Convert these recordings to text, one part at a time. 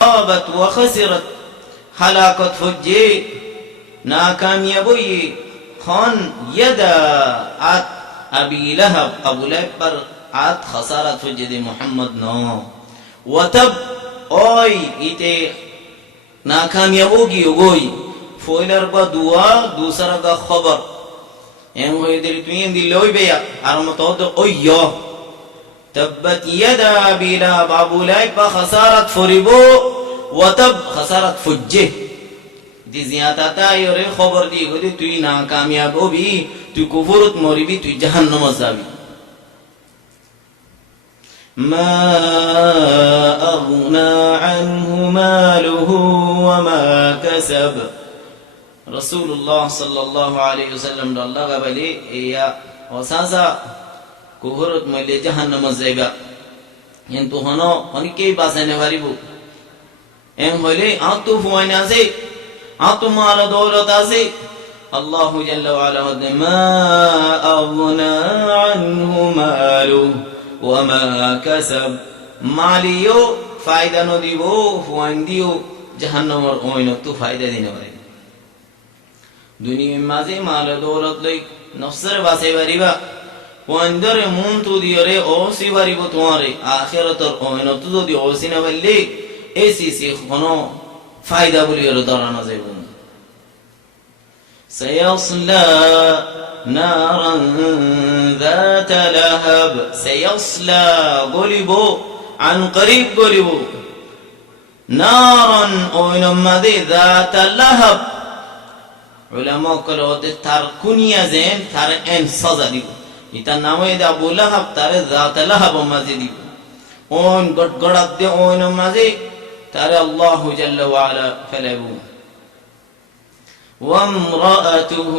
خابت وخسرت هلاكت فجي ناکامیابی خان یدا ات ابی لہب ابو لہب پر ات خسارت فجد محمد نو وتب اوئی ایتے ناکامیابوگی اگوئی فویلر با دعا دوسرا کا خبر ایم ہوئی دلی توین دلی اوئی بیا ارمتو اوئی یو تبت یدا ابی لہب ابو لہب پر خسارت فریبو وتب خسارت فجه دی زیادتا یوری خبر دی گودی توی ناکامیاب ہو بھی توی کفرت موری بھی توی جہنم ازابی ما اغنا عنه ماله وما كسب رسول اللہ صلی اللہ علیہ وسلم اللہ قبلی یا وساسا کفرت مولی جہنم ازابی ین تو ہنی کئی باسنے باری بو ایم ہولی آتو فوائنا سے آتو مالا دولتا سے اللہ جل وعلا ما اغنا عنه ماله وما كسب مالیو فائدہ نو دیبو فوائن دیو جہنم اور اوینو تو فائدہ دینے بارے دنیا مازے مالا دولت لئی نفسر باسے باری با فوائن در مون تو دیو رے اوسی باری بو تمہارے آخرت اور اوینو تو دی اوسی نبالی ایسی سی خونو فائدہ بولی اور درانا زیبون سیصلا نارا ذات لہب سیصلا غلبو عن قریب غلبو نارا اوینمدی ذات لہب علماء کلو ہوتے تر کنیا زین تر این سزا دیبو ایتا ناموی دا ابو لہب تر ذات لہب مزی دیبو اون گڑ گڑت دی اوینمدی ترى الله جل وعلا فلبو وامرأته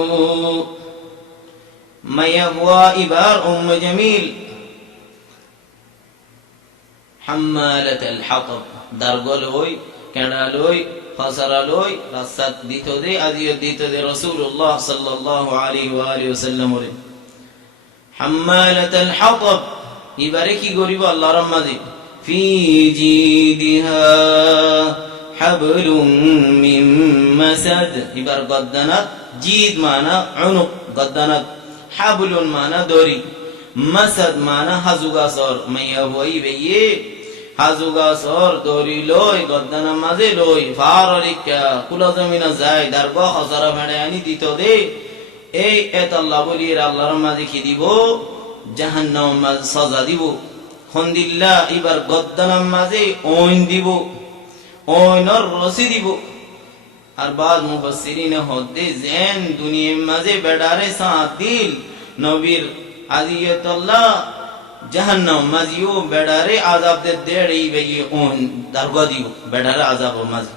ما يهوى إبار جميل حمالة الحطب درغلوي كنالوي خسرالوي رصد ديتو دي أذيو ديتو دي رسول الله صلى الله عليه وآله وسلم حمالة الحطب إباركي قريبا الله رمضي في جيدها حبل من مسد إبر قدنت جيد معنى عنق قدنت حبل معنى دوري مسد معنى حزوغا صور من يهوي بيه حزوغا صور دوري لوي قدنا مزي لوي فاررك كل زمين زاي دربا خسر فنياني ديتو دي اي ات الله بولير الله رمضي كي ديبو جهنم مز سزا ديبو خندillah এবার গদ্দানার মাঝে ওইন দিব ওইনর রসি দিব আর বাদ মুফাসসিরিন হদে জেন দুনিয়ার মাঝে বেডারে সাথ দিল নবীর আজিয়াতুল্লাহ জাহান্নাম মাঝিও বেডারে আযাব দে দেড়ই বেই ওন দরগা দিব বেডারে আযাব মাঝে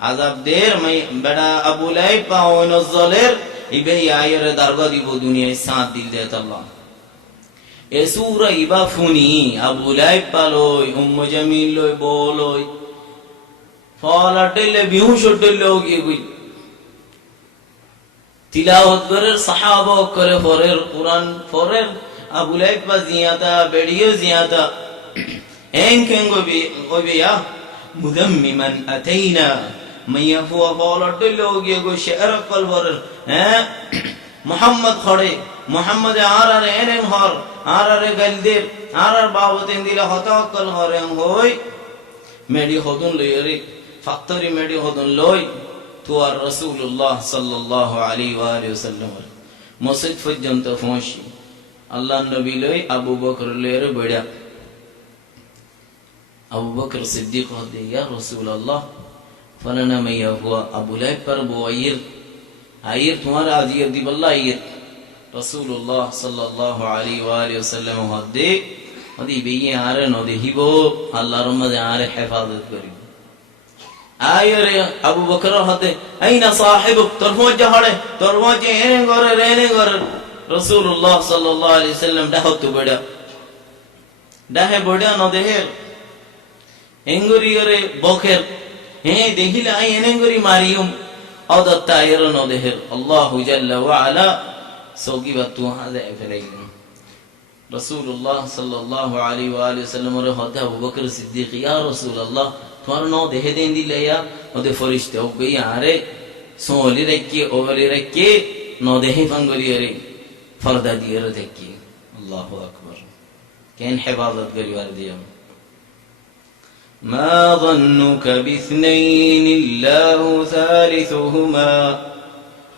আযাব দের মাই বেডা আবু লাইব পাওন জলের ইবেই আয়ের দরগা দিব দুনিয়ায় সাথ দিল দে আল্লাহ এসুরা ইবা ফুনি আবু লাইব পালই জামিল লই বলই ফলাটেলে বিহুশটলে ওগি গই তিলাওয়াত করে সাহাবা করে ফরের কুরআন ফরের আবু লাইব বা জিয়াতা বেড়িও জিয়াতা এনকেঙ্গো বি ওবিয়া মুদাম্মিমান আতাইনা মাইয়াফু ফলাটেলে ওগি গই শের কলবরের হ্যাঁ মোহাম্মদ খড়ে মোহাম্মদ আরারে এনে হর আরারে গলদের আরার বাবতেন দিলে হতাকল হরে হই মেডি হদুন লইরে ফ্যাক্টরি মেডি হদুন লই তো আর রাসূলুল্লাহ সাল্লাল্লাহু আলাইহি ওয়া আলিহি ওয়াসাল্লাম মসজিদ পর্যন্ত পৌঁছি আল্লাহর নবী লই আবু বকর লইরে বড়া আবু বকর সিদ্দিক হদে ইয়া রাসূলুল্লাহ ফলানা মাইয়া হুয়া আবু লাইব पर वो आयर तुम्हारा आजियत दी बल्ला आयर रसूलुल्लाह सल्लल्लाहु अलैहि व आलिहि वसल्लम हदे हदी बेये आरे नो दे हिबो अल्लाह रमदे आरे हिफाजत करी आयर अबू बकर हदे आइना साहिबुक तरफो जहड़े तरफो जे एने गोरे रसूलुल्लाह सल्लल्लाहु अलैहि वसल्लम दाहत बड़ा दाहे बड़ा नो देहे एंगुरी रे बखेर हे देहिला आई एनेंगुरी मारियum अदत्ता आयरनो देहर अल्लाह जल्ल व अला सोगी वतु हदे फरैन रसूलुल्लाह सल्लल्लाहु अलैहि व आलिहि वसल्लम रे हदा अबू बकर सिद्दीक या रसूलुल्लाह তোমার ন দেহে দেন দিলে ওদের ফরিস্তে ও গই আরে সোলি রেখে ওলি রেখে ন দেহে ফাঙ্গলি রে ফরদা দিয়ে রে দেখি আল্লাহু আকবার কেন হেফাজত করিবার দিয়াম মা ظنك باثنين الله ثالثهما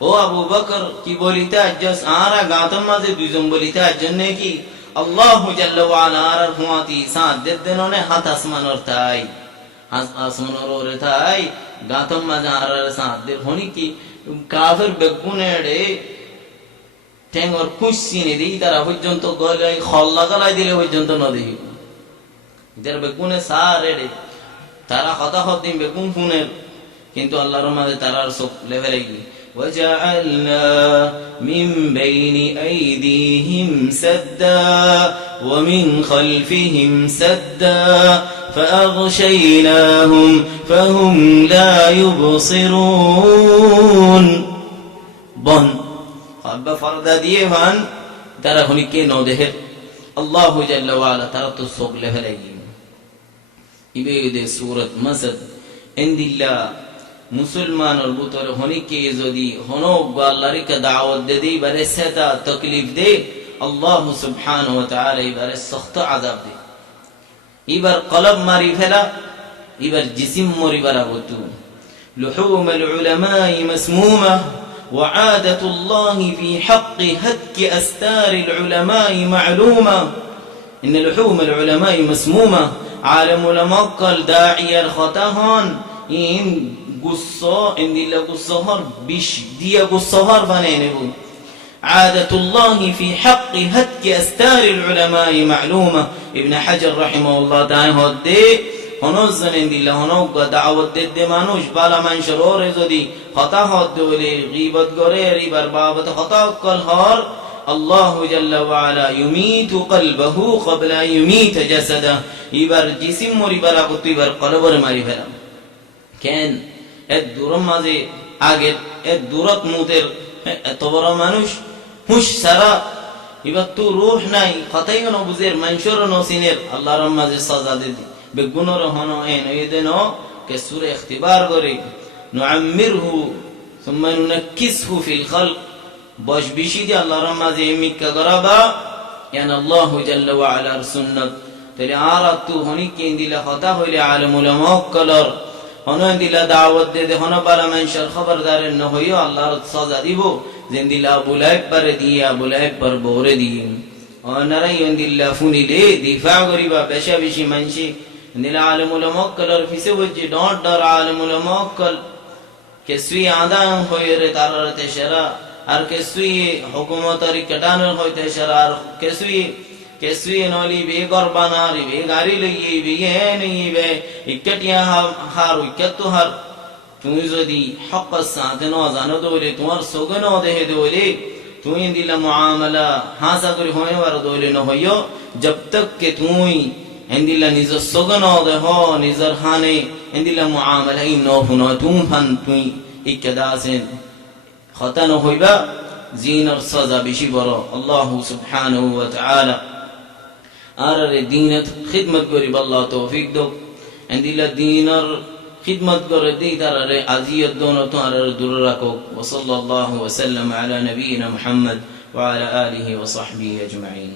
ও আবু বকর কি বলিতে আজস আরা গাতম মাঝে দুইজন বলিতে আজজন নাকি আল্লাহ জাল্লা ওয়া আলা আর হুয়াতি সাদ দেননে হাত আসমানর তাই আসমানর ওরে তাই গাতম মাঝে আর সাদ দে হনি কি কাফের বেগুনেড়ে টেঙ্গর খুশিনে দেই তারা পর্যন্ত গলে খল্লা গলায় দিলে পর্যন্ত নদী যার বেগুনে সারে তারা কথা হদিন বেগুন ফুনের কিন্তু আল্লাহর মাঝে তারার সব লেভেলে গিয়ে وجعلنا من بين أيديهم سدا ومن خلفهم سدا فأغشيناهم فهم لا يبصرون بن خب فرد ديوان ترى هناك نودهر الله جل وعلا ترى تصوب لفلقين ইবেদে সূরাত মাসদ ইনদিল্লাহ মুসলমানের ভিতরে হনিকে যদি হনক আল্লাহর কে দাওয়াত দে দেই বারে সেটা তকলিফ দে আল্লাহ সুবহানাহু ওয়া তাআলা ইবারে সখত আযাব দে ইবার কলব মারি ফেলা ইবার জিসিম মরিবার আগতু লুহুম আল উলামা মাসমুমা وعادة الله في حق هتك أستار العلماء معلومة إن لحوم العلماء مسمومة عالم المقل داعي الخطهان إن قصة إن دي لقصهر بش دي قصهر بنينبو عادة الله في حق هتك أستار العلماء معلومة ابن حجر رحمه الله تعالى هدي هنوزن إن دي لهنوك دعوت دي مانوش بالا من شرور زدي خطا هدولي غيبت غرير بربابت خطا كل هار الله جل وعلا يميت قلبه قبل أن يميت جسده ইবার জিসিম মরিবার আগত ইবার কলবর মারি ফেলাম কেন এর দূরম মাঝে আগে এর দূরত মুতের এত বড় মানুষ হুশ সারা ইবার তো রূহ নাই কথাই ন বুঝের মানুষের নসিনের আল্লাহর মাঝে সাজা দিদি বেগুনর হন এন এদেন কে সূরা ইখতিবার করে নুআম্মিরহু সুম্মা নুনাক্কিসহু ফিল খালক বশ বিশি দি আল্লাহর মাঝে মিক্কা করাবা ইয়ান আল্লাহু জাল্লা ওয়া আলার সুন্নাত তাহলে আর তু হনি কে দিলা কথা হইলে আলেমুল মুক্কালর হন দিলা দাওয়াত দে হন বালা মানুষের খবরদার ন হইও আল্লাহর সাজা দিব যেন দিলা বুলাইব পারে দিয়া বুলাইব পর বরে দিই অনারাই দিলা ফুনি দে দিফা করিবা বেশা বেশি মানসি দিলা আলেমুল মুক্কালর ফিসে বজি ডট ডর আলেমুল মুক্কাল কেসুই আদান হইরে তারতে সেরা আর কেসুই হুকুমতারি কটানোর হইতে সেরা আর কেসুই নলি বে গরবানারি বে গাড়ি লইয়ে বে নেই বে ইকটিয়া হার ইকত হার তুমি যদি হক সাথে ন জানো দোলে তোমার সগন দেহে দোলে তুমি দিলা মুআমালা হাসা করে হইবার দোলে ন হইও জব তক কে তুমি এন্দিলা নিজ সগন দেহ নিজর হানে এন্দিলা মুআমালা ই ন হুনা তুমি ফান তুমি ইকদাসেন খতা ন হইবা জিনর সাজা বেশি বড় আল্লাহ সুবহানাহু ওয়া তাআলা আর দীনত খিদমত করি আল্লাহ তৌফিক দাও এন্দিলা দীনর খিদমত করে দেই তারে আজিয়ত দোনো তো আর দূর রাখো ওয়া সাল্লাল্লাহু ওয়া সাল্লাম আলা নবিয়িনা মুহাম্মদ ওয়া আলা আলিহি ওয়া সাহবিহি আজমাইন।